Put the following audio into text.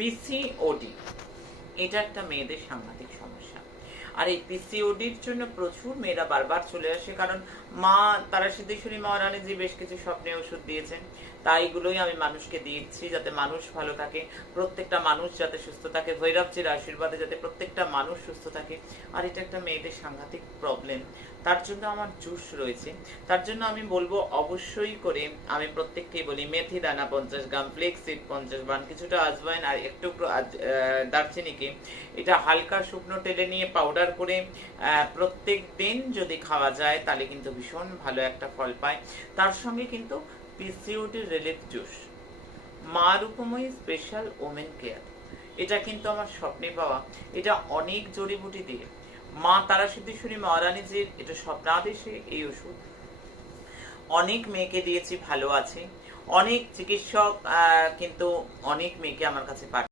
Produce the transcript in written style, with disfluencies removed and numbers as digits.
PCOD এটা একটা মেয়েদের সাংঘাতিক সমস্যা। আর এই পিসিওডির জন্য প্রচুর মেয়েরা বারবার চলে আসে, কারণ মা তারা সিদ্ধেশ্বরী মহারানীজি বেশ কিছু স্বপ্নে ওষুধ দিয়েছেন, তাইগুলোই আমি মানুষকে দিচ্ছি যাতে মানুষ ভালো থাকে, প্রত্যেকটা মানুষ যাতে সুস্থ থাকে, ভৈরবজির আশীর্বাদে যাতে প্রত্যেকটা মানুষ সুস্থ থাকে। আর এটা একটা মেয়েদের সাংঘাতিক প্রবলেম, তার জন্য আমার জুস রয়েছে। তার জন্য আমি বলবো অবশ্যই করে, আমি প্রত্যেককেই বলি, মেথি দানা 50 গ্রাম, ফ্লেক্স সিড 50 গ্রাম, কিছুটা আজওয়াইন আর একটু দারচিনিকে এটা হালকা শুকনো তেলে নিয়ে পাউডার করে প্রত্যেক দিন যদি খাওয়া যায় তাহলে কিন্তু ভীষণ ভালো একটা ফল পায়। তার সঙ্গে কিন্তু পিসিওডি রিলিফ জুস, মা রূপময়ী স্পেশাল ওমেন কেয়ার, এটা কিন্তু আমার স্বপ্নে পাওয়া। এটা অনেক জড়িবুটি দিয়ে মা তারা সিদ্ধেশ্বরী মহারানীজির এটা স্বপ্নাদেশে এই ওষুধ অনেক মেয়েকে দিয়েছি, ভালো আছে। অনেক চিকিৎসক কিন্তু অনেক মেয়েকে আমার কাছে পাঠিয়েছে।